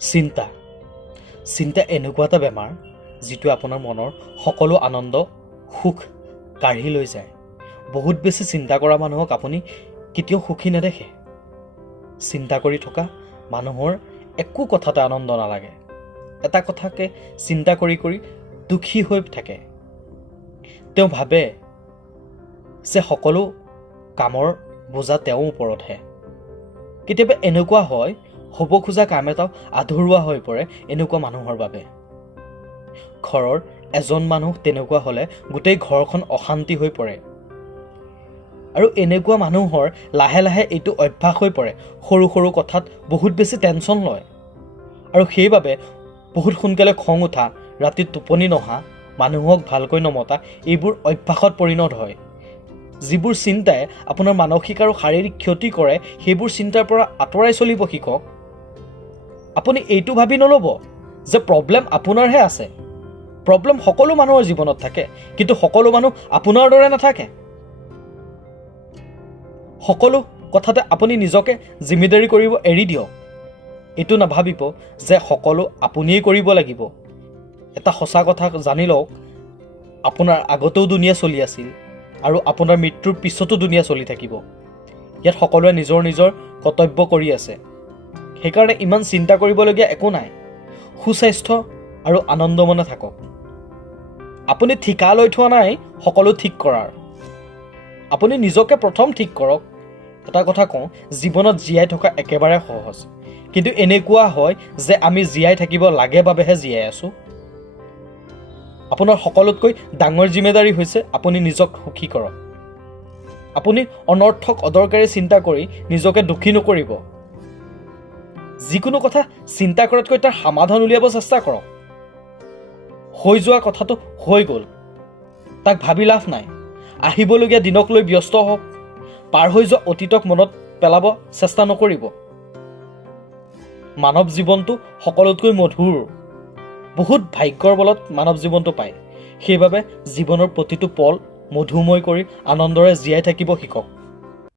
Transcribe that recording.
চিন্তা এনেকুৱা এটা বেমাৰ যিটো আপোনাৰ মনৰ সকলো আনন্দ সুখ কাঢ়ি লৈ যায়। বহুত বেছি চিন্তা কৰা মানুহক আপুনি কেতিয়াও সুখী নেদেখে। চিন্তা কৰি থকা মানুহৰ একো কথাতে আনন্দ নালাগে। এটা কথাকে চিন্তা কৰি কৰি দুখী হৈ থাকে। তেওঁ ভাবে যে সকলো কামৰ বোজা তেওঁৰ ওপৰতহে। কেতিয়াবা এনেকুৱা হয়, হ'ব খোজা কাম এটাও আধৰুৱা হৈ পৰে এনেকুৱা মানুহৰ বাবে। ঘৰৰ এজন মানুহ তেনেকুৱা হ'লে গোটেই ঘৰখন অশান্তি হৈ পৰে। আৰু এনেকুৱা মানুহৰ লাহে লাহে এইটো অভ্যাস হৈ পৰে, সৰু সৰু কথাত বহুত বেছি টেনশ্যন লয়। আৰু সেইবাবে বহুত সোনকালে খং উঠা, ৰাতি টোপনি নহা, মানুহক ভালকৈ নমতা, এইবোৰ অভ্যাসত পৰিণত হয়। যিবোৰ চিন্তাই আপোনাৰ মানসিক আৰু শাৰীৰিক ক্ষতি কৰে, সেইবোৰ চিন্তাৰ পৰা আঁতৰাই চলিব শিকক। আপুনি এইটো ভাবি নল'ব যে প্ৰব্লেম আপোনাৰহে আছে। প্ৰব্লেম সকলো মানুহৰ জীৱনত থাকে, কিন্তু সকলো মানুহ আপোনাৰ দৰে নাথাকে। সকলো কথাতে আপুনি নিজকে জিম্মেদাৰী কৰিব এৰি দিয়ক। এইটো নাভাবিব যে সকলো আপুনিয়েই কৰিব লাগিব। এটা সঁচা কথা জানি লওক, আপোনাৰ আগতেও দুনিয়া চলি আছিল আৰু আপোনাৰ মৃত্যুৰ পিছতো দুনিয়া চলি থাকিব। ইয়াত সকলোৱে নিজৰ নিজৰ কৰ্তব্য কৰি আছে। সেইকাৰণে ইমান চিন্তা কৰিবলগীয়া একো নাই। সুস্বাস্থ্য আৰু আনন্দমনে থাকক। আপুনি ঠিকা লৈ থোৱা নাই সকলো ঠিক কৰাৰ। আপুনি নিজকে প্ৰথম ঠিক কৰক। এটা কথা কওঁ, জীৱনত জীয়াই থকা একেবাৰে সহজ, কিন্তু এনেকুৱা হয় যে আমি জীয়াই থাকিব লাগে বাবেহে জীয়াই আছোঁ। আপোনাৰ সকলোতকৈ ডাঙৰ জিম্মেদাৰী হৈছে আপুনি নিজক সুখী কৰক। আপুনি অনৰ্থক অদৰকাৰী চিন্তা কৰি নিজকে দুখী নকৰিব। যিকোনো কথা চিন্তা কৰাতকৈ তাৰ সমাধান উলিয়াব চেষ্টা কৰক। হৈ যোৱা কথাটো হৈ গ'ল, তাক ভাবি লাভ নাই। আহিবলগীয়া দিনক লৈ ব্যস্ত হওক। পাৰ হৈ যোৱা অতীতক মনত পেলাব চেষ্টা নকৰিব। মানৱ জীৱনটো সকলোতকৈ মধুৰ। বহুত ভাগ্যৰ বলত মানৱ জীৱনটো পায়। সেইবাবে জীৱনৰ প্ৰতিটো পল মধুময় কৰি আনন্দৰে জীয়াই থাকিব শিকক।